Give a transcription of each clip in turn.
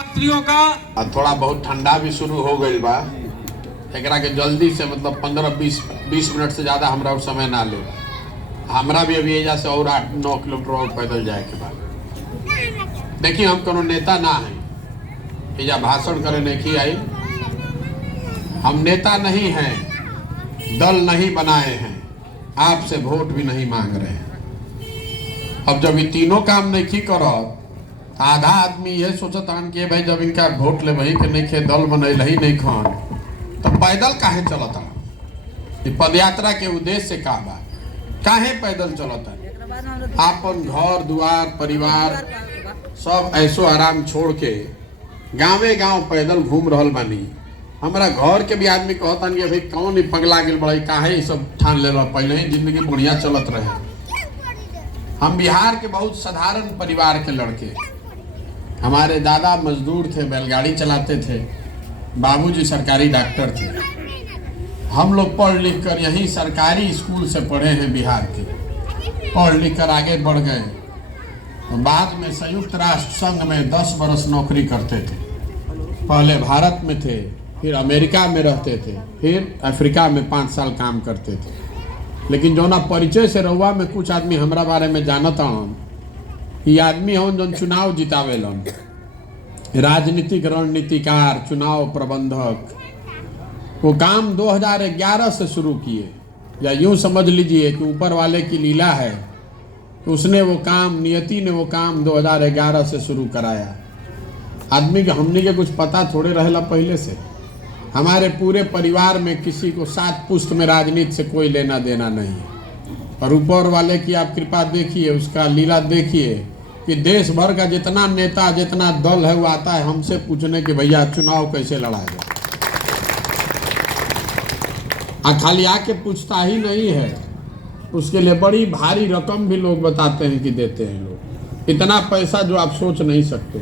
यात्रियों का थोड़ा बहुत ठंडा भी शुरू हो गई बा, एकरा के जल्दी से मतलब 15-20 मिनट से ज्यादा हमरा और समय ना ले। हमरा भी अभी एजा से और 8-9 किलोमीटर और पैदल जाए के बाद। देखिए हम कोनो नेता ना है, एजा भाषण करे नहीं आई। हम नेता नहीं हैं, दल नहीं बनाए हैं, आपसे वोट भी नहीं मांग रहे हैं। अब जब ये तीनों काम नहीं करो, आधा आदमी ये सोचता कि भाई जब इनका वोट ले वही के नहीं खे, दल बनल ही नहीं खान, तो पैदल काहे चलता? पद यात्रा के उद्देश्य से का बा? काहे पैदल चलता? आपन घर दुआर परिवार सब ऐसो आराम छोड़ के गाँवे गाँव पैदल घूम रहल बानी। हमारा घर के भी आदमी कहता कि भाई कौन ही पगला गेल बड़ा, काहे ये सब ठान ले, पहले ही जिंदगी बढ़िया चलत रहे। हम बिहार के बहुत साधारण परिवार के लड़के, हमारे दादा मजदूर थे, बैलगाड़ी चलाते थे, बाबूजी सरकारी डॉक्टर थे। हम लोग पढ़ लिख कर यहीं सरकारी स्कूल से पढ़े हैं बिहार के, पढ़ लिख कर आगे बढ़ गए। बाद में संयुक्त राष्ट्र संघ में 10 बरस नौकरी करते थे। पहले भारत में थे, फिर अमेरिका में रहते थे, फिर अफ्रीका में 5 साल काम करते थे। लेकिन जो ना परिचय से रहुआ में कुछ आदमी हमरा बारे में जानता हूँ, ये आदमी हूँ जो चुनाव जितावेलन, राजनीतिक रणनीतिकार, चुनाव प्रबंधक। वो काम 2011 से शुरू किए, या यूँ समझ लीजिए कि ऊपर वाले की लीला है, तो उसने वो काम, नियति ने वो काम 2011 से शुरू कराया। आदमी के हमने के कुछ पता थोड़े रहेला पहले से। हमारे पूरे परिवार में किसी को 7 पुश्त में राजनीति से कोई लेना देना नहीं है। और ऊपर वाले की आप कृपा देखिए, उसका लीला देखिए कि देश भर का जितना नेता, जितना दल है, वो आता है हमसे पूछने कि भैया चुनाव कैसे लड़ा जाए। खाली आके पूछता ही नहीं है, उसके लिए बड़ी भारी रकम भी लोग बताते हैं कि देते हैं लोग, इतना पैसा जो आप सोच नहीं सकते।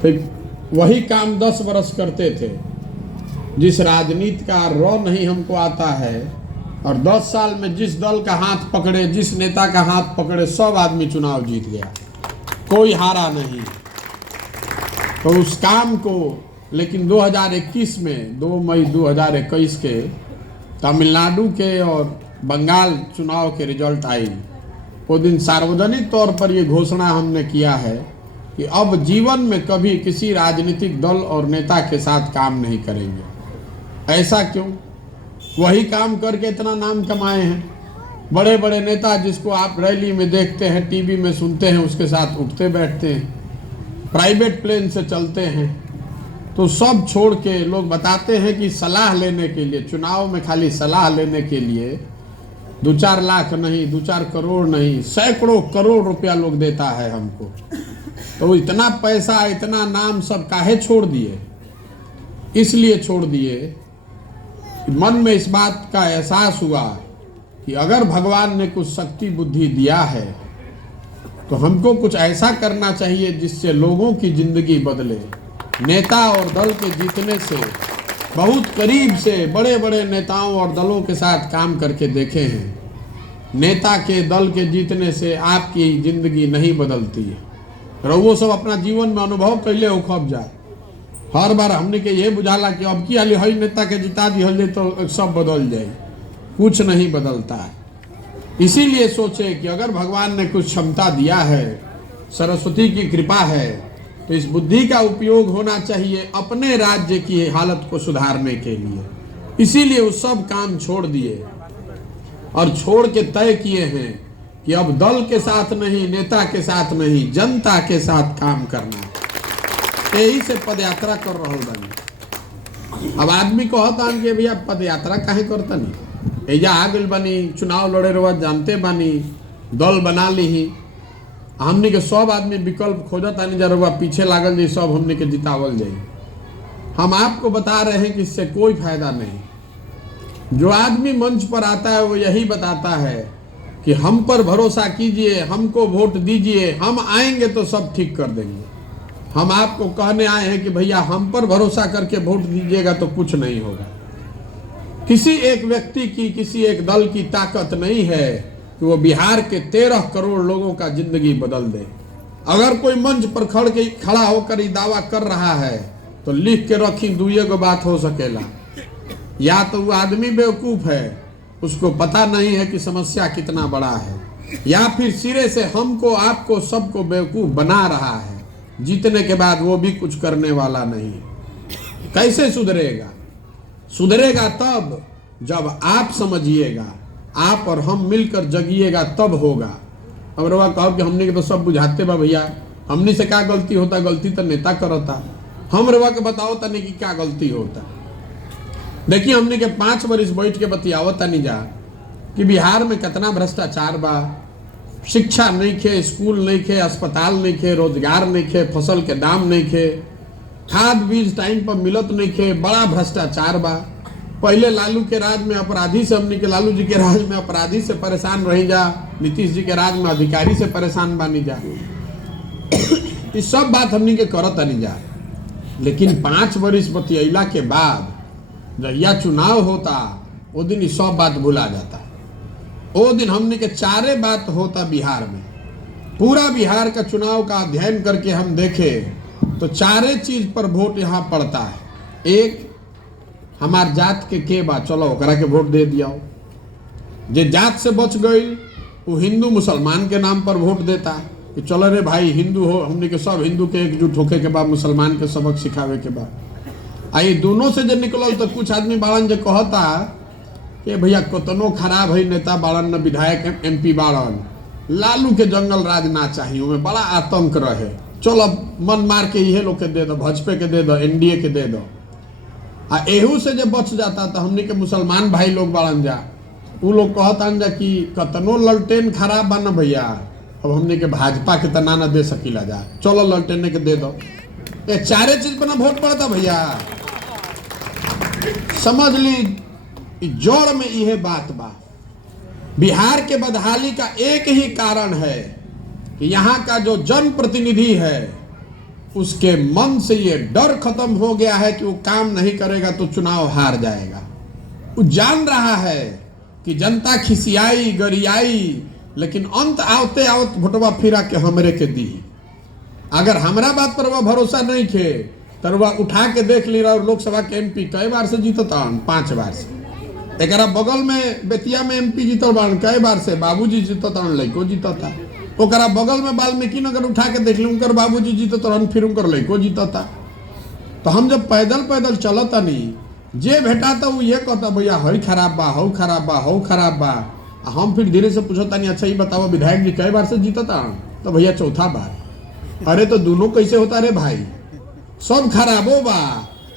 फिर वही काम 10 बरस करते थे। जिस राजनीति का रॉ नहीं हमको आता है, और 10 साल में जिस दल का हाथ पकड़े, जिस नेता का हाथ पकड़े, सब आदमी चुनाव जीत गया, कोई हारा नहीं। तो उस काम को लेकिन 2021 में 2 मई 2021 के तमिलनाडु के और बंगाल चुनाव के रिजल्ट आई। वो दिन सार्वजनिक तौर पर ये घोषणा हमने किया है कि अब जीवन में कभी किसी राजनीतिक दल और नेता के साथ काम नहीं करेंगे। ऐसा क्यों? वही काम करके इतना नाम कमाए हैं। बड़े बड़े नेता जिसको आप रैली में देखते हैं, टीवी में सुनते हैं, उसके साथ उठते बैठते हैं, प्राइवेट प्लेन से चलते हैं। तो सब छोड़ के लोग बताते हैं कि सलाह लेने के लिए, चुनाव में खाली सलाह लेने के लिए 2-4 लाख नहीं, 2-4 करोड़ नहीं, सैकड़ों करोड़ रुपया लोग देता है हमको। तो इतना पैसा, इतना नाम सब काहे छोड़ दिए? इसलिए छोड़ दिए, मन में इस बात का एहसास हुआ कि अगर भगवान ने कुछ शक्ति बुद्धि दिया है तो हमको कुछ ऐसा करना चाहिए जिससे लोगों की जिंदगी बदले। नेता और दल के जीतने से बहुत करीब से बड़े बड़े नेताओं और दलों के साथ काम करके देखे हैं। नेता के, दल के जीतने से आपकी जिंदगी नहीं बदलती है। रहुओ सब अपना जीवन में अनुभव कैले हो खब जाए। हर बार हमने के ये बुझाला कि अब की हाली हई नेता के जिता दिहल तो सब बदल जाए, कुछ नहीं बदलता है। इसीलिए सोचे कि अगर भगवान ने कुछ क्षमता दिया है, सरस्वती की कृपा है, तो इस बुद्धि का उपयोग होना चाहिए अपने राज्य की हालत को सुधारने के लिए। इसीलिए वो सब काम छोड़ दिए और छोड़ के तय किए हैं कि अब दल के साथ नहीं, नेता के साथ नहीं, जनता के साथ काम करना है। यही से पदयात्रा कर रहा बानी। अब आदमी कहता कि भैया पदयात्रा काहे करता नहीं, एजा आ गइल बानी, चुनाव लड़े रहुआ जानते बानी, दल बना ली, हमने के सब आदमी विकल्प खोजत आनी जा रहुआ पीछे लागल जाए, सब हमने के जितावल जाए। हम आपको बता रहे हैं कि इससे कोई फायदा नहीं। जो आदमी मंच पर आता है वो यही बताता है कि हम पर भरोसा कीजिए, हमको वोट दीजिए, हम आएंगे तो सब ठीक कर देंगे। हम आपको कहने आए हैं कि भैया हम पर भरोसा करके वोट दीजिएगा तो कुछ नहीं होगा। किसी एक व्यक्ति की, किसी एक दल की ताकत नहीं है कि वो बिहार के 13 करोड़ लोगों का जिंदगी बदल दे। अगर कोई मंच पर खड़ा होकर ये दावा कर रहा है तो लिख के रखी, दुए को बात हो सकेला। या तो वो आदमी बेवकूफ है, उसको पता नहीं है कि समस्या कितना बड़ा है, या फिर सिरे से हमको आपको सबको बेवकूफ बना रहा है, जीतने के बाद वो भी कुछ करने वाला नहीं। कैसे सुधरेगा? सुधरेगा तब जब आप समझिएगा, आप और हम मिलकर जगिएगा, तब होगा। अब रवा कहो कि हमने के तो सब बुझाते बा भैया, हमने से क्या गलती होता? गलती तो नेता करता। हम रवा के बताओ तनी कि क्या गलती होता। देखिए हमने के 5 वर्ष बैठ के बतियाओ तनी जा कि बिहार में कितना भ्रष्टाचार बा, शिक्षा नहीं खे, स्कूल नहीं खे, अस्पताल नहीं खे, रोजगार नहीं खे, फसल के दाम नहीं खे, खाद बीज टाइम पर मिलत नहीं खे, बड़ा भ्रष्टाचार बा। पहले लालू के राज में अपराधी से, हमने के लालू जी के राज में अपराधी से परेशान रही जा, नीतीश जी के राज में अधिकारी से परेशान बानी जा। ये सब बात हमने के करत नहीं जा, लेकिन 5 वर्ष बतियला के बाद जहिया चुनाव होता वो दिन ये सब बात भुला जाता। वो दिन हमने के चारे बात होता बिहार में। पूरा बिहार का चुनाव का अध्ययन करके हम देखें तो चारे चीज पर वोट यहाँ पड़ता है। एक, हमार जात के बा, चलो ओकरा के वोट दे दिया। जे जात से बच गई वो हिंदू मुसलमान के नाम पर वोट देता कि चलो रे भाई हिंदू हो, हमने के सब हिंदू के एकजुट होके के बाद मुसलमान के सबक सिखावे के बाद। आई दोनों से जब निकलल तो कुछ आदमी बाड़न जो कहता कि भैया कतनो खराब है नेता बाड़न, न विधायक MP बाड़न, लालू के जंगल राज ना चाहिए, उनमें बड़ा आतंक रहे, चलो मन मार के इहे लोग के दे दो, भाजपा के दे दो, NDA के दे दो। आ एहू से जब बच जाता तो हमने के मुसलमान भाई लोग बाड़न जा, वो लोग कहता जा कि कतनो ललटेन खराब बा न भैया, अब हमने के भाजपा के तना न दे सकीला जा, चलो ललटेन के दे दो। ये चारे चीज पर ना वोट पड़ता भैया। समझ ली जोड़ में यह बात बा। बिहार के बदहाली का एक ही कारण है कि यहाँ का जो जनप्रतिनिधि है उसके मन से ये डर खत्म हो गया है कि वो काम नहीं करेगा तो चुनाव हार जाएगा। वो जान रहा है कि जनता खिसियाई गरियाई, लेकिन अंत आवते आवत भोटवा फिरा के हमरे के दी। अगर हमरा बात पर वह भरोसा नहीं थे तो वह उठा के देख ली रहा। और लोकसभा के MP कई बार से जीतता, 5 बार से। एक बगल में बेतिया में MP जीतल बान कई बार से, बाबूजी जीतता, लड़को जीतता। ओकरा बगल में वाल्मीकि नगर उठा के देख ली, उनकर बाबूजी जीतता, फिर उनकर लड़को जीतता। तो हम जब पैदल पैदल चलता नहीं, जे भेटाता वो ये कहता भैया हई खराब बा, हऊ खराब बा, हऊ खराब बा। हम फिर धीरे से पूछता नहीं, अच्छा ये बताओ विधायक जी कई बार से जीतता? तो भैया चौथा बार। अरे तो दोनों कैसे होता रे भाई, सब खराबो बा,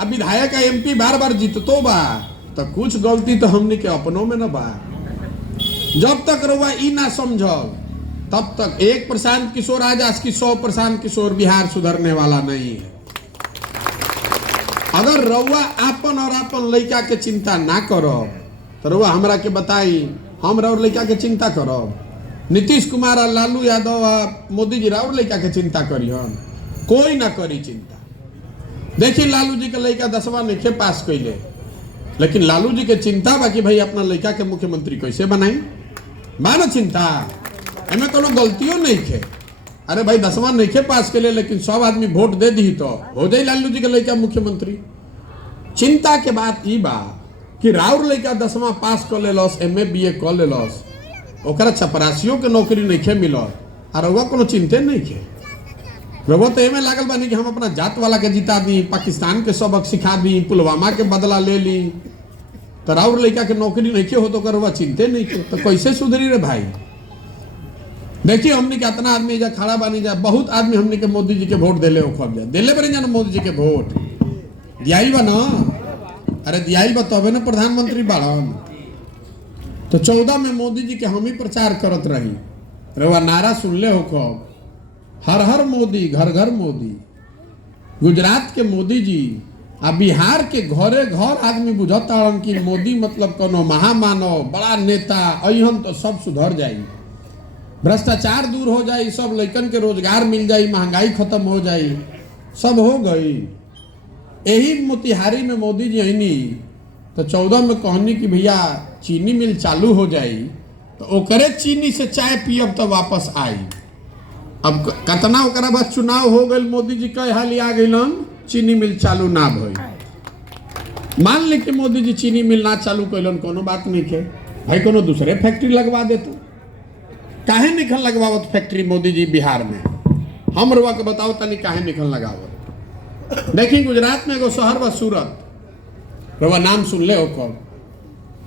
अब विधायक का MP बार बार जीततो बा, तो कुछ गलती तो हमने के अपनों में न बा। जब तक रउआ ई ना समझो तब तक एक प्रशांत किशोर आजाद की 100 प्रशांत किशोर बिहार सुधरने वाला नहीं है। अगर रउआ आपन और आपन लड़का के चिंता ना करो तो रउआ हमरा के बताई, हम और लड़का के चिंता करो? नीतीश कुमार, लालू यादव, मोदी जी और लड़का के चिंता करी? हम कोई ना करी चिंता। देखिए लालू जी के लड़का 10वां नहीं पास कैले, लेकिन लालू जी के चिंता बा कि भाई अपना लड़का के मुख्यमंत्री कैसे बनाई, बा ना चिंता। एमे कोनो गलतियों नहीं थे। अरे भाई 10वां नहीं पास कैले, लेकिन सब आदमी वोट दे दी तो हो जाए लालू जी के लड़का मुख्यमंत्री। चिंता के बात ई बा कि राउर लड़का 10वां पास कर लेलस, MA BA कर लेलस, ओकरा चपरासियों के नौकरी नहीं मिलल, और रउआ कोनो चिंते नहीं थे। रउआ तो एमे लागल बानी कि हम अपना जात वाला के जिता दी, पाकिस्तान के सबक सिखा दी, पुलवामा के बदला ले ली, तो राउर लड़का के नौकरी नहीं हो तो रउआ चिंते नहीं थे। तो कैसे सुधरी रे भाई? देखिए हमने के इतना आदमी जा खड़ा बानी जा, बहुत आदमी हमने के मोदी जी के वोट दिले हो खब जा, दिले बनी जा मोदी जी के वोट दियाई बा ना। अरे दियाई बा तबे ना प्रधानमंत्री बाड़न। तो 14 में मोदी जी के हम ही प्रचार करत रही, रउआ नारा सुनले हो खब, हर हर मोदी, घर घर मोदी। गुजरात के मोदी जी आ बिहार के घरे घर आदमी बुझता कि मोदी मतलब कोनो महामानव, बड़ा नेता अहन तो सब सुधर जाई, भ्रष्टाचार दूर हो जाई, सब लड़कन के रोजगार मिल जाई, महंगाई खत्म हो जाई, सब हो गई। यही मोतिहारी में मोदी जी आईनी तो 14 में कहनी कि भैया चीनी मिल चालू हो जाई, तो ओकरे चीनी से चाय पियब तो वापस आई। अब कतना ओकरा बाद चुनाव हो गए, मोदी जी कई हाल आ गइलन, चीनी मिल चालू ना भई। मान ली कि मोदी जी चीनी मिल ना चालू कैलन, कोनो बात नहीं के भाई, कोनो दूसरे फैक्ट्री लगवा देते। काहे निकल लगवावत फैक्ट्री मोदी जी बिहार में? हम रुआ के बताओ तनी काहे निकल लगावत। देखिए गुजरात में एगो शहर बा सूरत, रुआ नाम सुन ले हो कब?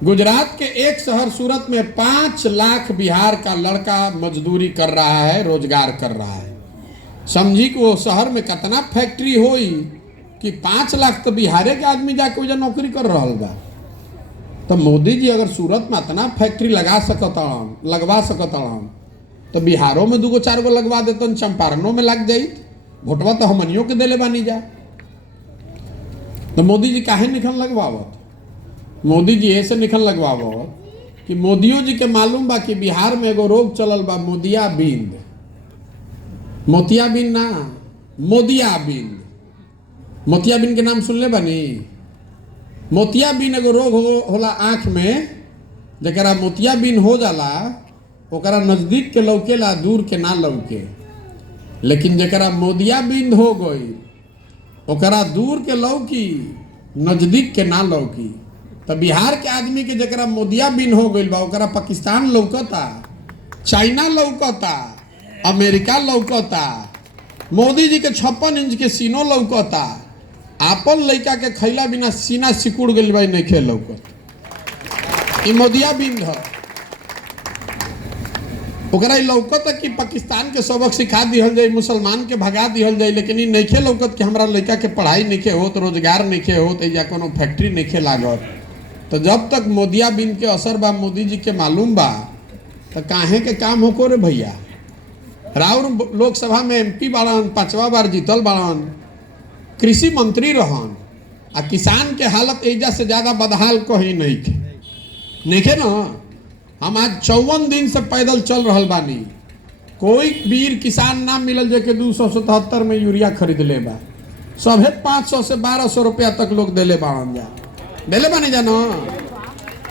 गुजरात के एक शहर सूरत में 5 लाख बिहार का लड़का मजदूरी कर रहा है, रोजगार कर रहा है। समझी कि वो शहर में कितना फैक्ट्री होई कि 5 लाख तो बिहारे के आदमी जाके वजह नौकरी कर रहा बा। तो मोदी जी अगर सूरत में इतना फैक्ट्री लगवा सकता तो बिहारों में 2-4 गो लगवा देतन, चंपारणों में लग जाई, भोटवा तो हमनियों के देले बानी जा। तो मोदी जी काहे निकल लगवावत? मोदी जी ऐसे निकल लगवावत कि मोदियों जी के मालूम बा कि बिहार में एगो रोग चलल बा, मोतियाबिंद ना, मोतियाबिंद के नाम सुनले बानी? मोतियाबिंद एगो रोग होला आँख में, जरा मोतियाबिंद हो जाला ओकरा नजदीक के लौकेला, दूर के ना लौके। लेकिन जरा मोतियाबिंद हो गई ओकरा दूर के लौकी, नजदीक के ना लौकी। तो बिहार के आदमी के जरा मोतियाबिंद हो गई बा, ओकरा पाकिस्तान लौकता, चाइना लौकता, अमेरिका लौकता, मोदी जी के 56 इंच के सीनो लौकता। आपन लड़का के खैला बिना सीना सिकुड़ गई भाई, नहीं खेल लौकत। ई मोतियाबिंद है, ओकरा लौकत कि पाकिस्तान के सबक सिखा दिहल जाए, मुसलमान के भगा दिहल जाए। लेकिन ई नहीं खेल लौकत कि हमारा लड़का के पढ़ाई नहीं होत, रोजगार नहीं होत, या कोनो फैक्ट्री नहीं लागत। तो जब तक मोतियाबिंद के असर बा मोदी जी के मालूम बा, तो काहे के काम होको रे भैया? राउर लोकसभा में MP बाड़न, 5वां बार जीतल बाड़न, कृषि मंत्री रहन, आ किसान के हालत एजा से ज्यादा बदहाल कहीं नहीं खे ना। हम आज 54 दिन से पैदल चल रहल बानी, कोई वीर किसान ना मिलल जे के 277 में यूरिया खरीद ले बा। सभे 500 से 1200 रुपया तक लोग देले बाड़न जा, देले बानी जा ना।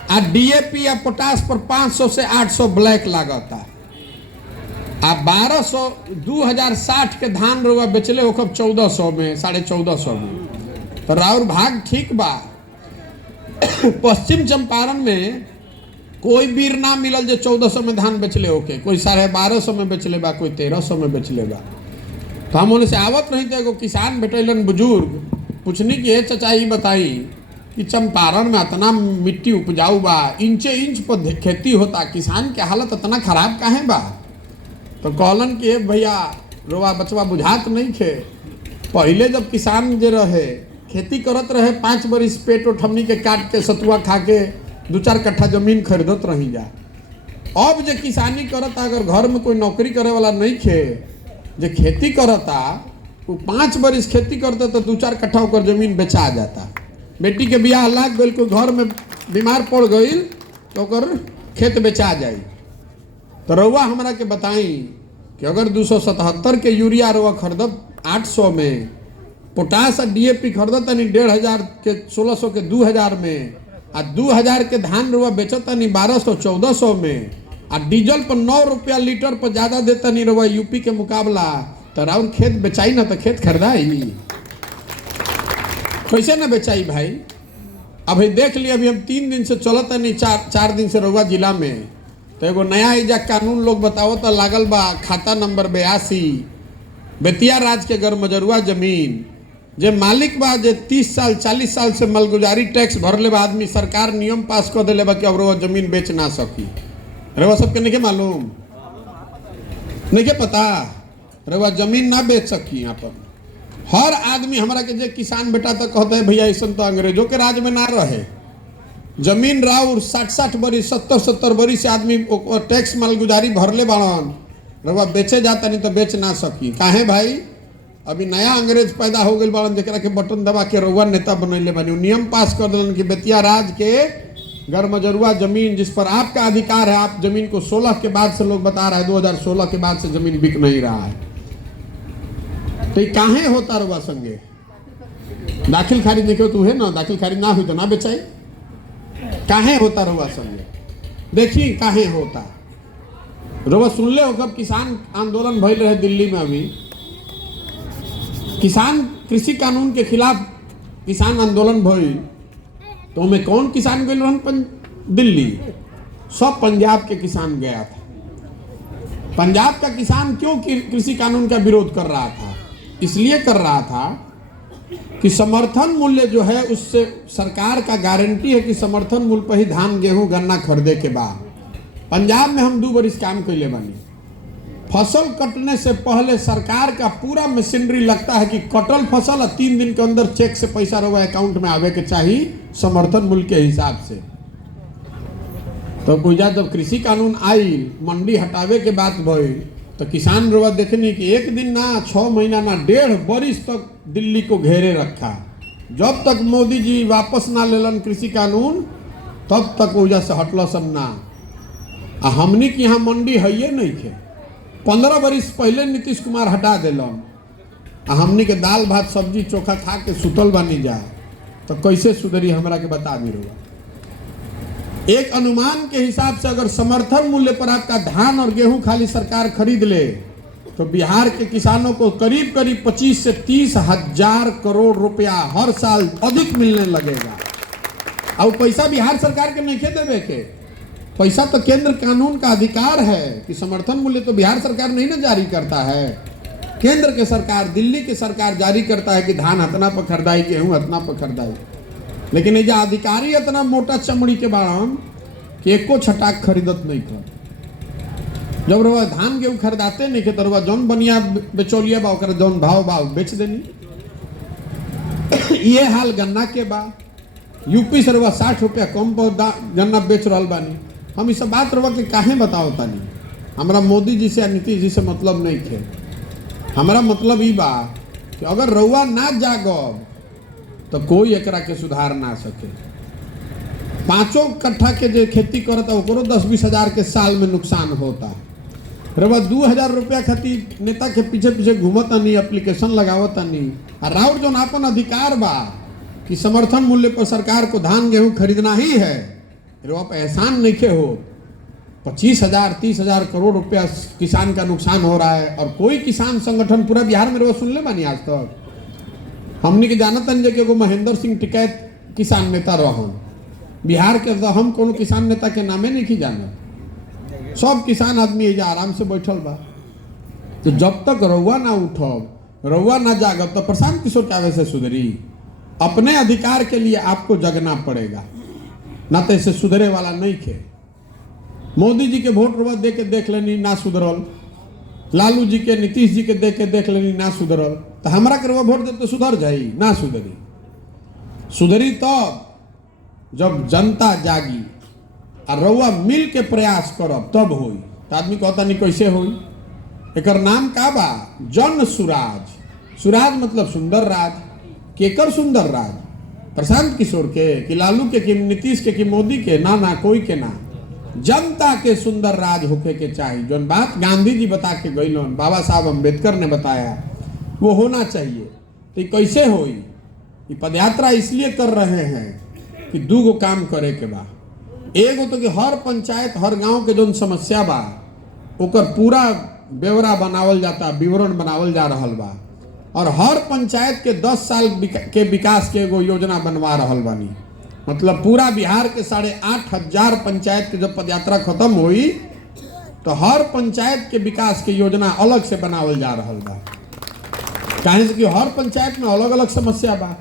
आ DAP या पोटास पर 500 से 800 ब्लैक लागता। आ 1200 2060 के धान रुआ बेचले हो 1400 में, 1450 में। तो राउर भाग ठीक बा। पश्चिम चंपारण में कोई वीर ना मिलल जो 1400 में धान बेचले होके, कोई 1250 में बेचले बा, कोई 1300 में बेचले बा। तो हम उन्हें से आवत नहीं थे, एगो किसान बेटैलन बुजुर्ग, पूछनी कि हे चाचा ही बताई कि चंपारण में इतना मिट्टी उपजाऊ बा, इंचे इंच पर खेती होता, किसान के हालत इतना खराब काहे बा? तो कहलन कि भैया रोवा बचवा बुझात नहीं खे, पहले जब किसान जे रहे खेती करत रहे 5 बरिस पेट उठमनी के काट के सतुआ खा के 2-4 कट्ठा जमीन खरीदत रही जा। अब जे किसानी करता, अगर घर में कोई नौकरी करे वाला नहीं खे, जे खेती करता वो 5 बरिस खेती करता तो 2-4 कट्ठा होकर जमीन बेचा जाता। बेटी के बियाह लाग गई, कोई घर में बीमार पड़ गई तो ओकर खेत बेचा जाई। तो रउआ हमरा के बताई कि अगर 277 के यूरिया रउआ खरीदब 800 में, पोटास और DAP खरीदत तनी 1500 के 1600 के 2000 में, आ 2000 के धान रुआ बेचत तनी 1200-1400 में, आ डीजल पर 9 रुपया लीटर पर ज्यादा देता नहीं रुआ यूपी के मुकाबला। तो राउर खेत बेचाई ना तो खेत खरीदाई, कैसे ना बेचाई भाई? अभी देख लिया, अभी हम 3 दिन से चलत नहीं, 4 दिन से रुआ जिला में। तो एगो नया इजा कानून लोग बताओ तो लागल बा, खाता नंबर 82 बेतिया राज के गरमजरुआ जमीन जे मालिक बा, जे 30 साल 40 साल से मलगुजारी टैक्स भरले बा आदमी, सरकार नियम पास कर दिले बा कि अब वो जमीन बेच ना सकी। रवा सबके नहीं के मालूम, नहीं के पता, रवा जमीन ना बेच सकी। यहाँ पर हर आदमी हमारा के जे किसान बेटा तक कहते हैं भैया ऐसा तो अंग्रेजों के राज में ना रहे, जमीन राउर 60-60 बरिस 70-70 बरिस से आदमी टैक्स मालगुजारी भरले बाड़न, रवा बेचे जाता नहीं तो बेच ना सकी। काहे भाई? अभी नया अंग्रेज पैदा हो गई बाड़न, जरा के बटन दबा के रउआ नेता बनैले बानी, नियम पास कर दिलन कि बेतिया राज के गरमजरुआ जमीन जिस पर आपका अधिकार है, आप जमीन को 16 के बाद से लोग बता रहा है 2016 के बाद से जमीन बिक नहीं रहा है। तो काहे होता रउआ संगे? दाखिल खारिज देखो तू है ना, दाखिल खारिज ना हुई तो ना बेचाई। काहे होता रउआ संगे? देखिए काहे होता। रोवा सुन ले हो, कब किसान आंदोलन भइल रहे दिल्ली में, अभी किसान कृषि कानून के खिलाफ किसान आंदोलन भइल, तो में कौन किसान गए रहन? दिल्ली। सब पंजाब के किसान गया था। पंजाब का किसान क्यों कृषि कानून का विरोध कर रहा था? इसलिए कर रहा था कि समर्थन मूल्य जो है उससे सरकार का गारंटी है कि समर्थन मूल्य पर ही धान गेहूं गन्ना खरीदे के बाद। पंजाब में हम 2 बरिस काम कैले बानी। फसल कटने से पहले सरकार का पूरा मशीनरी लगता है कि कटल फसल 3 दिन के अंदर चेक से पैसा रवा अकाउंट में आवे के चाहिए समर्थन मूल्य के हिसाब से। तो पूजा जब कृषि कानून आई, मंडी हटावे के बात भई, तो किसान रवा देखने कि 1 दिन ना 6 महीना ना 1.5 बरिस तक दिल्ली को घेरे रखा। जब तक मोदी जी वापस ना लेलन कृषि कानून तब तक वजह से हटल सब ना। हमनी के यहाँ मंडी है नहीं थे। 15 बरिस पहले नीतीश कुमार हटा दिलन। हमनी के दाल भात सब्जी चोखा खा के सुतल बानी जाए, तो कैसे सुधरी हमरा के बता दी रहा। एक अनुमान के हिसाब से अगर समर्थन मूल्य पर आपका धान और गेहूं खाली सरकार खरीद ले तो बिहार के किसानों को करीब करीब 25 से 30 हजार करोड़ रुपया हर साल अधिक मिलने लगेगा। और पैसा बिहार सरकार के नहीं देवे के, पैसा तो केंद्र कानून का अधिकार है कि समर्थन मूल्य तो बिहार सरकार नहीं ना जारी करता है। केंद्र के सरकार, दिल्ली के सरकार जारी करता है कि धान इतना पर खरीदाई, गेहूं इतना पर खरीदाई। लेकिन ये अधिकारी इतना मोटा चमड़ी के बारन कि एको छटाक खरीदत नहीं कर। जब रवा धान गेहूं खरीदाते नहीं के तो रवा जौन बनिया बेचौलिया बा ओकरा जौन भाव बा बेच देनी। ये हाल गन्ना के बा। यूपी से रवा 60 रुपया कम पर गन्ना बेच रहा बानी। हम इस बात रवा के काहे बताओ तानी? हमारा मोदी जी से नीतीश जी से मतलब नहीं थे। हमारा मतलब ई बा कि अगर रउआ ना जागब तो कोई एकरा के सुधार ना सके। 5 कट्ठा के जो खेती करता ओकरो 10-20 हजार के साल में नुकसान होता। रउआ 2000 रुपया खातिर नेता के पीछे पीछे घूमता नहीं, एप्लीकेशन लगावता नहीं। और राउर जो अपन अधिकार बा कि समर्थन मूल्य पर सरकार को धान गेहूं खरीदना ही है, रउआ पे एहसान नहीं के हो। 25,000 30,000 करोड़ रुपया किसान का नुकसान हो रहा है और कोई किसान संगठन पूरा बिहार में रउआ सुन ले बानी आज तक? हमने के जानत नहीं कि महेंद्र सिंह टिकैत किसान नेता रहन बिहार के, तो हम कोनो किसान नेता के नामे नहीं की जानत। सब किसान आदमी एजा आराम से बैठल बा। तो जब तक रउआ ना उठब, रउआ ना जागब तो प्रशांत किशोर क्या वैसे सुधरी? अपने अधिकार के लिए आपको जगना पड़ेगा, ना तो इसे सुधरे वाला नहीं खे। मोदी जी के वोट रउआ दे के देख लेनी ना सुधरल, लालू जी के नीतीश जी के दे के देख लेनी ना सुधरल, तो हमरा के रउआ वोट दे तो सुधर जाई? ना सुधरी। सुधरी तब जब जनता जागी और रउआ मिल के प्रयास करब तब होई। तो आदमी कहता नहीं कैसे होई? एकर नाम का बा जन सुराज। सुराज मतलब सुंदर राज। केकर सुंदर राज? प्रशांत किशोर के कि लालू के कि नीतीश के कि मोदी के? ना ना, कोई के ना। जनता के सुंदर राज होके के चाहिए। जो बात गांधी जी बता के गई, बाबा साहब अम्बेडकर ने बताया, वो होना चाहिए। तो कैसे होई? ये पदयात्रा इसलिए कर रहे हैं कि 2 गो काम करे के बा। एगो तो कि हर पंचायत हर गांव के जो समस्या बा ओकर पूरा ब्यौरा बनावल जाता, विवरण बनावल जा रहल बा। और हर पंचायत के 10 साल के विकास के एगो योजना बनवा रहल बानी। मतलब पूरा बिहार के 8,500 पंचायत के जब पदयात्रा खत्म हुई तो हर पंचायत के विकास की योजना अलग से बनावल जा रहल बा। काहे से कि हर पंचायत में अलग अलग समस्या बा।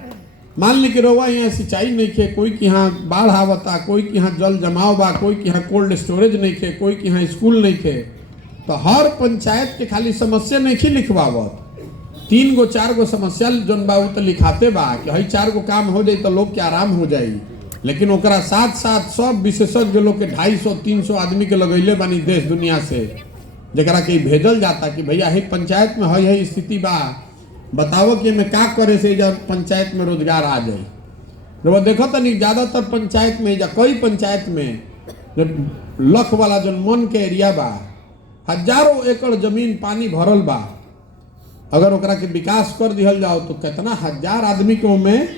मान ली कि रउआ यहाँ सिंचाई नहीं खे, कोई के यहाँ बाढ़ आवता, कोई के यहाँ जल जमाव बा, कोई के यहाँ कोल्ड स्टोरेज नहीं खे, कोई के यहाँ स्कूल नहीं खे। तो हर पंचायत के खाली समस्या नहीं खे लिखवावत, 3 गो 4 गो समस्या जौन बा तो लिखाते बा कि हई 4 गो काम हो जाई तो लोग के आराम हो जाई। लेकिन ओकरा साथ साथ सब विशेषज्ञ लोग के 250-300 आदमी के लगैले बानी देश दुनिया से, जरा के भेजल जाता कि भैया ही पंचायत में है स्थिति बा, बताओ कि मैं क्या करे से जब पंचायत में रोजगार आ जाए। तो देखो तो नहीं, ज़्यादातर पंचायत में या कई पंचायत में जो लख वाला जो मन के एरिया बा, हजारों एकड़ जमीन पानी भरल बा। अगर ओकरा के विकास कर दिहल जाओ तो कितना 1000 आदमी को में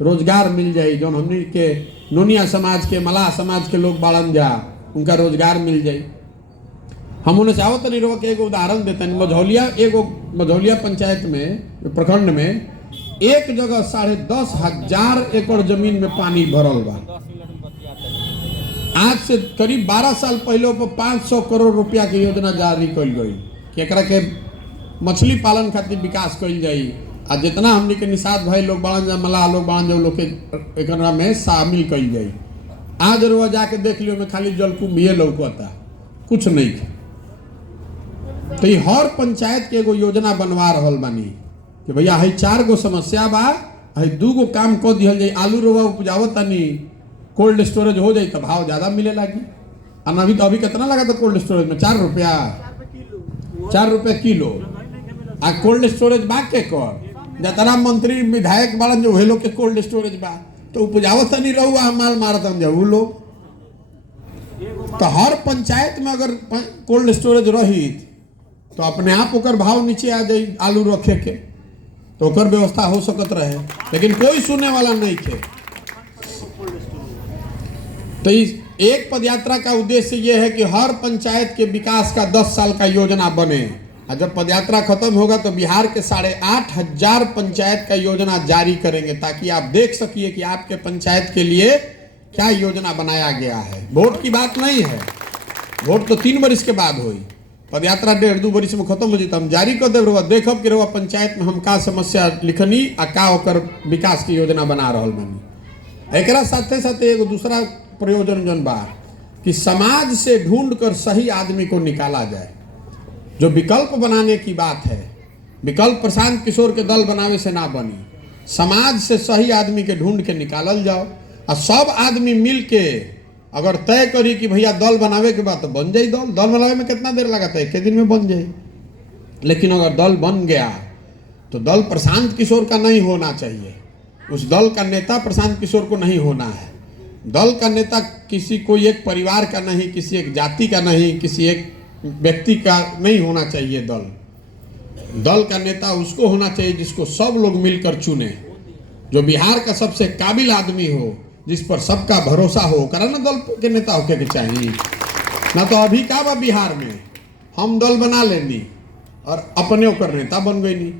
रोजगार मिल जाए। जो हमने के नोनिया समाज के, मलाह समाज के लोग बाड़न जा, उनका रोजगार मिल जाए। हम उन्हें चाहत नहीं रहो कि एक उदाहरण देते हैं। मझौलिया पंचायत में, प्रखंड में एक जगह 10,500 एकड़ जमीन में पानी भरल बा। आज से करीब 12 साल पहले पर 500 करोड़ रुपया की योजना जारी कल गई कि एकरा के मछली पालन खातिर विकास कल जाई। आ जितना हमने के निषाद भाई लोग बाड़न जा, मलाह लोग बाड़न जा, लोग के एकरा में शामिल कल जाई। आज रोज जाके देख लियो में खाली जलकुंभ ये लौकता, कुछ नहीं। तो ये हर पंचायत के एगो योजना बनवा रहल बानी कि भैया हई 4 गो समस्या बा, हई 2 गो काम कर दिहल जाई। आलू रोवा उपजावत तनी, कोल्ड स्टोरेज हो जाई तो भाव ज्यादा मिले लागी। अभी तो अभी कितना लगा था कोल्ड स्टोरेज में? 4 रुपया, 4 रुपये किलो। आ कोल्ड स्टोरेज बा के कर जतना मंत्री विधायक बाड़न जो लोग के कोल्ड स्टोरेज बा, तो उपजावत नहीं रहुआ माल मारत हम जाऊ लोग। तो हर पंचायत में अगर कोल्ड स्टोरेज रही तो अपने आप ओकर भाव नीचे आ जाई आलू रखे के, तो ओकर व्यवस्था हो सकत रहे, लेकिन कोई सुनने वाला नहीं थे। तो इस एक पदयात्रा का उद्देश्य यह है कि हर पंचायत के विकास का 10 साल का योजना बने। और जब पदयात्रा खत्म होगा तो बिहार के 8,500 पंचायत का योजना जारी करेंगे, ताकि आप देख सकिए कि आपके पंचायत के लिए क्या योजना बनाया गया है। वोट की बात नहीं है, वोट तो 3 वर्ष के बाद हुई, पदयात्रा 1.5-2 वर्ष में खत्म हो जाता। हम जारी कर देव, देखब कि रहुआ पंचायत में हम का समस्या लिखनी आ का ओकर विकास की योजना बना रहल बानी। एकरा साथे साथे एगो दूसरा प्रयोजन जन बा कि समाज से ढूंढ कर सही आदमी को निकाला जाए। जो विकल्प बनाने की बात है, विकल्प प्रशांत किशोर के दल बनावे से ना बनी, समाज से सही आदमी के ढूंढ के निकालल जाओ। और सब आदमी मिल के अगर तय करी कि भैया दल बनावे के बाद तो बन जाई। दल बनावे में कितना देर लगता है? 1 दिन में बन जाए। लेकिन अगर दल बन गया तो दल प्रशांत किशोर का नहीं होना चाहिए, उस दल का नेता प्रशांत किशोर को नहीं होना है। दल का नेता किसी कोई एक परिवार का नहीं, किसी एक जाति का नहीं, किसी एक व्यक्ति का नहीं होना चाहिए। दल का नेता उसको होना चाहिए जिसको सब लोग मिलकर चुने, जो बिहार का सबसे काबिल आदमी हो, जिस पर सबका भरोसा हो, करा ना दल के नेता होके के चाहिए। ना तो अभी का बा बिहार में हम दल बना लेनी और अपने ओकर नेता बन गई नी,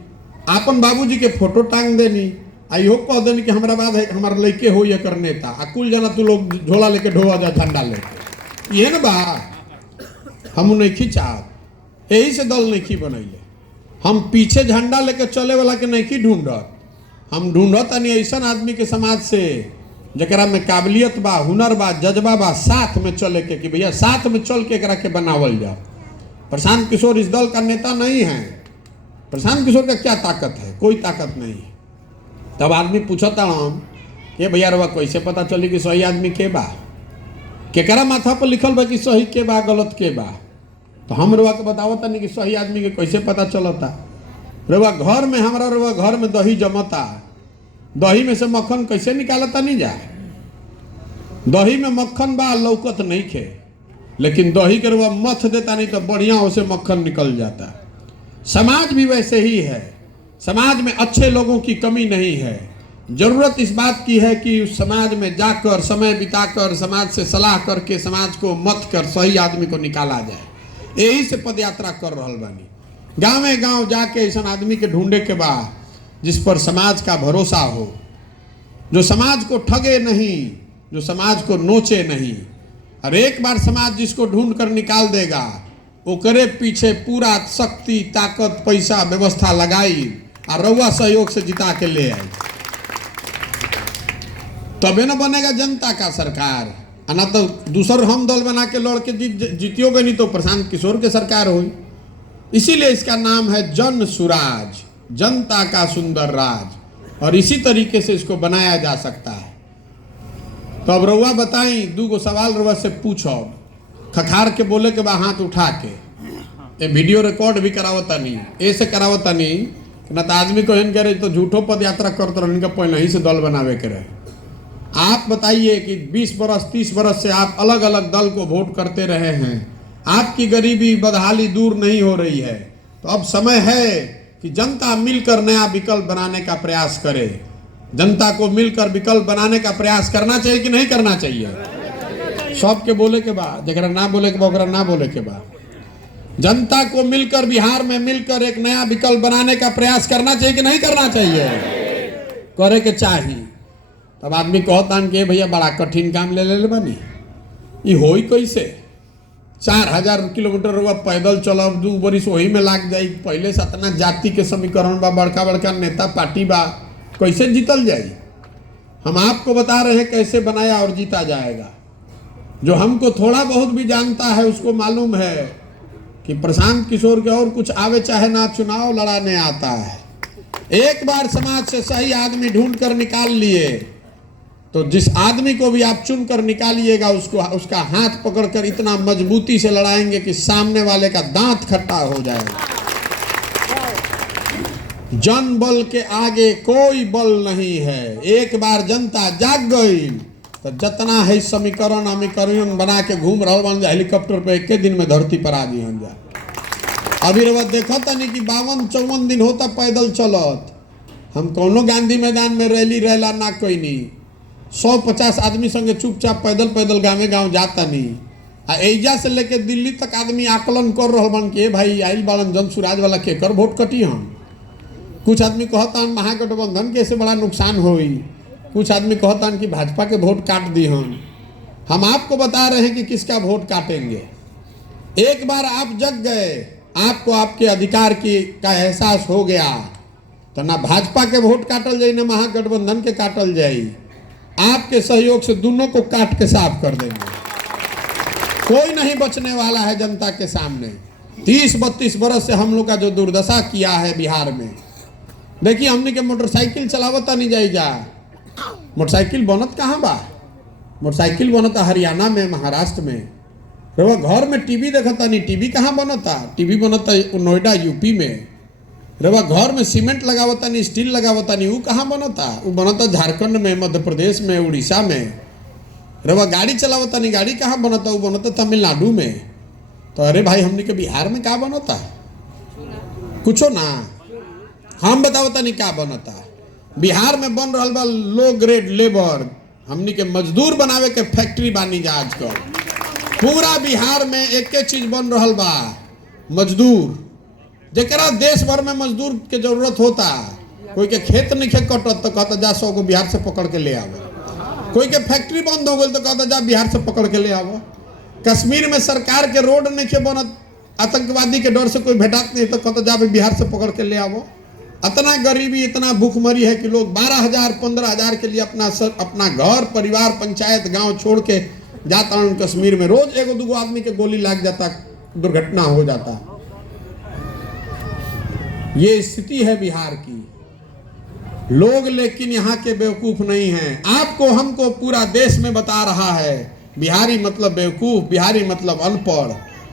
आपन बाबूजी के फोटो टांग देनी, आइयो कह देनी कि हमारा बाद है हमारा लड़के हो ये कर नेता। आ कुल जना तू लोग झोला लेके ढोआ जा झंडा लेके, ये ना बा हम नहीं खिंचात, यही से दल नहीं बनैले। हम पीछे झंडा लेके चले वाला के नहीं ढूंढत, हम ढूंढत यानी ऐसा आदमी के समाज से जरा में काबिलियत बा, हुनर बा, जज्बा बा, साथ में चले के कि भैया साथ में चल के एकरा के बनावल जाओ। प्रशांत किशोर इस दल का नेता नहीं है। प्रशांत किशोर का क्या ताकत है? कोई ताकत नहीं है। तब आदमी पूछता हम ये भैया रवा कैसे पता चली कि सही आदमी के बा? केकरा माथा पर लिखल बा कि सही के बा गलत के बा? तो हम रवा के बतावता नहीं कि सही आदमी के कैसे पता चलता। रवा घर में, हमारा रवा घर में दही जमता, दही में से मक्खन कैसे निकालता नहीं जाए? दही में मक्खन बा लौकत नहीं खे, लेकिन दही के रवा मथ देता नहीं तो बढ़िया उसे मक्खन निकल जाता। समाज भी वैसे ही है, समाज में अच्छे लोगों की कमी नहीं है। जरूरत इस बात की है कि उस समाज में जाकर समय बिताकर समाज से सलाह करके समाज को मत कर सही आदमी को निकाला जाए। यही से पदयात्रा कर रहल बानी। गाँव गाँव जाके ऐसा आदमी के ढूंढे के बाद जिस पर समाज का भरोसा हो, जो समाज को ठगे नहीं, जो समाज को नोचे नहीं। और एक बार समाज जिसको ढूंढ कर निकाल देगा, ओकरे पीछे पूरा शक्ति, ताकत, पैसा, व्यवस्था लगाई और रउआ सहयोग से जिता के ले आई, तबे न बनेगा जनता का सरकार। ना तो दूसर हम दल बना के लड़ के जीतियोगे नहीं तो प्रशांत किशोर के सरकार हुई। इसीलिए इसका नाम है जन सुराज, जनता का सुंदर राज। और इसी तरीके से इसको बनाया जा सकता है। तो अब रउआ बताई, 2 सवाल रउआ से पूछो, खखार के बोले के बाद हाथ उठा के। ये वीडियो रिकॉर्ड भी करावता नहीं, ऐसे करावता नहीं ना तो आदमी को इन करे तो झूठो पद यात्रा करते रहे, इनका पहले ही से दल बनावे के रहे। आप बताइए कि 20 बरस 30 बरस से आप अलग अलग दल को वोट करते रहे हैं, आपकी गरीबी बदहाली दूर नहीं हो रही है। तो अब समय है कि जनता मिलकर नया विकल्प बनाने का प्रयास करे। जनता को मिलकर विकल्प बनाने का प्रयास करना चाहिए कि नहीं करना चाहिए? सबके बोले के बाद, जरा ना बोले के बाद ना बोले के बाद। जनता को मिलकर, बिहार में मिलकर एक नया विकल्प बनाने का प्रयास करना चाहिए कि नहीं करना चाहिए? करे के चाहिए। तब आदमी कहता कि भैया बड़ा कठिन काम ले बनी, ये होई कैसे? 4000 किलोमीटर रुआ पैदल चलब, 2 बरिस वही में लाग जाई। पहले से इतना जाति के समीकरण बा, बड़का बड़का नेता पार्टी बा, कैसे जीतल जाई? हम आपको बता रहे हैं कैसे बनाया और जीता जाएगा। जो हमको थोड़ा बहुत भी जानता है उसको मालूम है कि प्रशांत किशोर के और कुछ आवे चाहे ना, चुनाव लड़ाने आता है। एक बार समाज से सही आदमी ढूंढ कर निकाल लिए तो जिस आदमी को भी आप चुन कर निकालिएगा उसको, उसका हाथ पकड़कर इतना मजबूती से लड़ाएंगे कि सामने वाले का दांत खट्टा हो जाएगा। जन बल के आगे कोई बल नहीं है। एक बार जनता जाग गई तो जितना है समीकरण अमीकरण बना के घूम रहा बन जा, हेलीकॉप्टर पे एक दिन में धरती पर आ दी हम जा। अभी देखा था नहीं कि 52-54 दिन होता पैदल चलत। हम कोनो गांधी मैदान में रैली रहला ना कोई नहीं, 150 आदमी संगे चुपचाप पैदल पैदल गाँव गाँव जाता नहीं। एजा से लेके दिल्ली तक आदमी आकलन कर रहा बन के भाई आइल बालन जन सुराज वाला केकर वोट कटी हम। कुछ आदमी कहता महागठबंधन के ऐसे बड़ा नुकसान होई, कुछ आदमी कहता कि भाजपा के वोट काट दी हम आपको बता रहे हैं कि किसका वोट काटेंगे। एक बार आप जग गए, आपको आपके अधिकार का एहसास हो गया तो ना भाजपा के वोट काटल जाए ना महागठबंधन के काटल जाए। आपके सहयोग से दोनों को काट के साफ कर देंगे। कोई नहीं बचने वाला है जनता के सामने। 30-32 बरस से हम लोग का जो दुर्दशा किया है बिहार में, देखिए हमने के मोटरसाइकिल चलावता नहीं जाई जा। मोटरसाइकिल बनत कहाँ बा? मोटरसाइकिल बनता हरियाणा में, महाराष्ट्र में। रवा घर में टीवी देखता नहीं, टीवी कहाँ बनता? टीवी बनता नोएडा यूपी में। रवा घर में सीमेंट लगावता नहीं, स्टील लगावता नहीं, वो कहाँ बनता? वो बनता झारखंड में, मध्य प्रदेश में, उड़ीसा में। रवा गाड़ी चलावता नहीं, गाड़ी कहाँ बनता? वो बनता तमिलनाडु में। तो अरे भाई हमने के बिहार में क्या बनता? कुछो ना। हम बतावता नहीं क्या बनता। बिहार में बन रहा बा लो ग्रेड लेबर, हमनी के मजदूर बनावे के फैक्ट्री बानी जा आजकल। पूरा बिहार में एक चीज बन रहा बा, मजदूर। जरा देश भर में मजदूर के जरूरत होता, कोई के खेत नहीं कटत तो कहता जा 100 को बिहार से पकड़ के ले आवो। कोई के फैक्ट्री बंद हो गई तो कहता जा बिहार से पकड़ के ले आवो। कश्मीर में सरकार के रोड नहीं बनत, आतंकवादी के डर से कोई भेटात नहीं तो कहता जा बिहार से पकड़ के ले आवो। इतना गरीबी, इतना भूखमरी है कि लोग 12,000-15,000 के लिए अपना घर परिवार पंचायत गांव छोड़ के जाता हूं कश्मीर में। रोज 1-2 आदमी के गोली लाग जाता, दुर्घटना हो जाता। ये स्थिति है बिहार की। लोग लेकिन यहाँ के बेवकूफ नहीं हैं। आपको हमको पूरा देश में बता रहा है बिहारी मतलब बेवकूफ, बिहारी मतलब अनपढ़।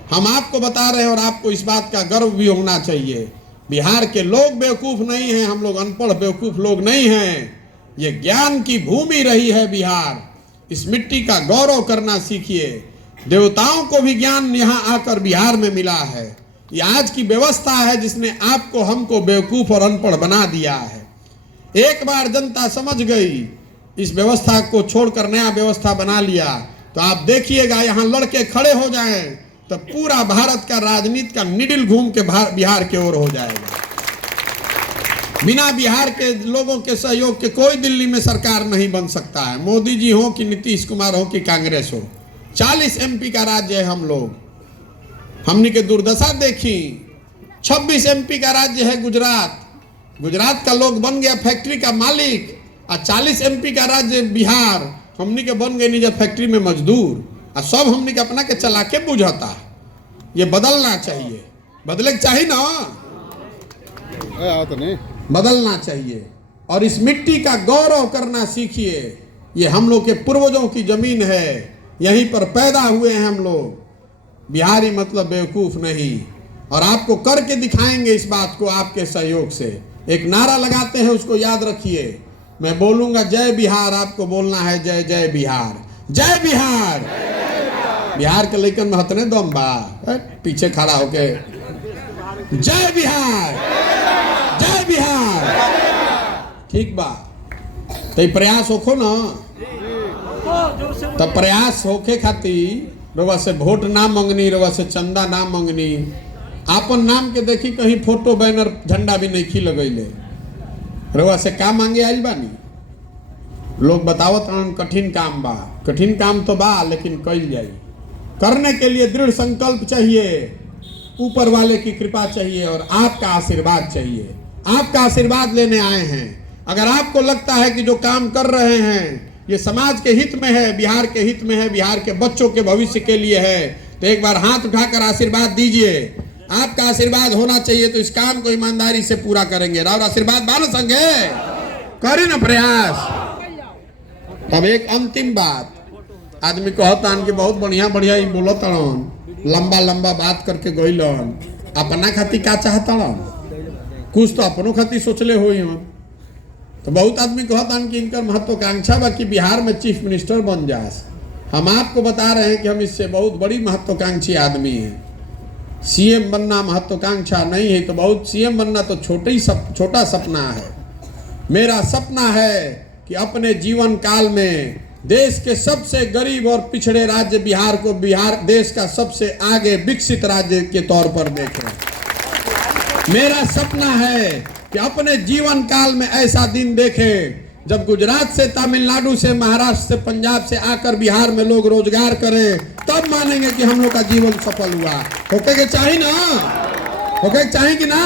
हम आपको बता रहे हैं और आपको इस बात का गर्व भी होना चाहिए। बिहार के लोग बेवकूफ नहीं हैं, हम लोग अनपढ़ बेवकूफ लोग नहीं हैं। ये ज्ञान की भूमि रही है बिहार। इस मिट्टी का गौरव करना सीखिए। देवताओं को भी ज्ञान यहाँ आकर बिहार में मिला है। ये आज की व्यवस्था है जिसने आपको हमको बेवकूफ और अनपढ़ बना दिया है। एक बार जनता समझ गई, इस व्यवस्था को छोड़कर नया व्यवस्था बना लिया तो आप देखिएगा यहाँ लड़के खड़े हो जाएं तो पूरा भारत का राजनीति का निडिल घूम के बिहार की ओर हो जाएगा। बिना बिहार के लोगों के सहयोग के कोई दिल्ली में सरकार नहीं बन सकता है। मोदी जी हो कि नीतीश कुमार हो कि कांग्रेस हो। 40 MP का राज्य है हम लोग। हमने के दुर्दशा देखी। 26 MP का राज्य है गुजरात। गुजरात का लोग बन गया फैक्ट्री का मालिक। और 40 MP का राज्य बिहार, हमने के बन गए निज फैक्ट्री में मजदूर। और सब हमने के अपना के चला के बुझाता। ये बदलना चाहिए, बदले चाहिए ना, तो नहीं बदलना चाहिए। और इस मिट्टी का गौरव करना सीखिए। ये हम लोग के पूर्वजों की जमीन है, यहीं पर पैदा हुए हैं हम लोग। बिहारी मतलब बेवकूफ नहीं। और आपको करके दिखाएंगे इस बात को आपके सहयोग से। एक नारा लगाते हैं, उसको याद रखिए। मैं बोलूंगा जय बिहार, आपको बोलना है जय जय बिहार, जय बिहार। बिहार के लेकिन में हतने दम बा, पीछे खड़ा होके जय बिहार, जय बिहार। ठीक बा, तो प्रयास होखो ना। तो प्रयास होके खातिर रवा से वोट ना मंगनी, रवा से चंदा ना मंगनी। आपन नाम के देखी कहीं फोटो बैनर झंडा भी नहीं खी लगैले, रउआ से का मांगे आइल बानी। लोग बतावत कठिन काम बा, कठिन काम तो बा लेकिन कइल जाई। करने के लिए दृढ़ संकल्प चाहिए, ऊपर वाले की कृपा चाहिए और आपका आशीर्वाद चाहिए। आपका आशीर्वाद लेने आए हैं। अगर आपको लगता है कि जो काम कर रहे हैं ये समाज के हित में है, बिहार के हित में है, बिहार के बच्चों के भविष्य के लिए है, तो एक बार हाथ उठाकर आशीर्वाद दीजिए। आपका आशीर्वाद होना चाहिए तो इस काम को ईमानदारी से पूरा करेंगे। और आशीर्वाद बाल संगे करें ना प्रयास। अब एक अंतिम बात, आदमी कहता कि बहुत बढ़िया बढ़िया ही बोलत तड़न, लंबा लंबा बात करके गइलन, अपना खातिर का चाहता, कुछ तो अपनों खातिर सोचले हो। तो बहुत आदमी कहता कि इनका महत्वाकांक्षा बा कि बिहार में चीफ मिनिस्टर बन जास। हम आपको बता रहे हैं कि हम इससे बहुत बड़ी महत्वाकांक्षी आदमी हैं। सीएम बनना महत्वाकांक्षा नहीं है, तो बहुत सीएम बनना तो छोटा सपना है। मेरा सपना है कि अपने जीवन काल में देश के सबसे गरीब और पिछड़े राज्य बिहार को देश का सबसे आगे विकसित राज्य के तौर पर देखें। मेरा सपना है कि अपने जीवन काल में ऐसा दिन देखें जब गुजरात से, तमिलनाडु से, महाराष्ट्र से, पंजाब से आकर बिहार में लोग रोजगार करें, तब मानेंगे कि हम लोग का जीवन सफल हुआ। होके के चाहिए ना, होके चाहिए कि ना।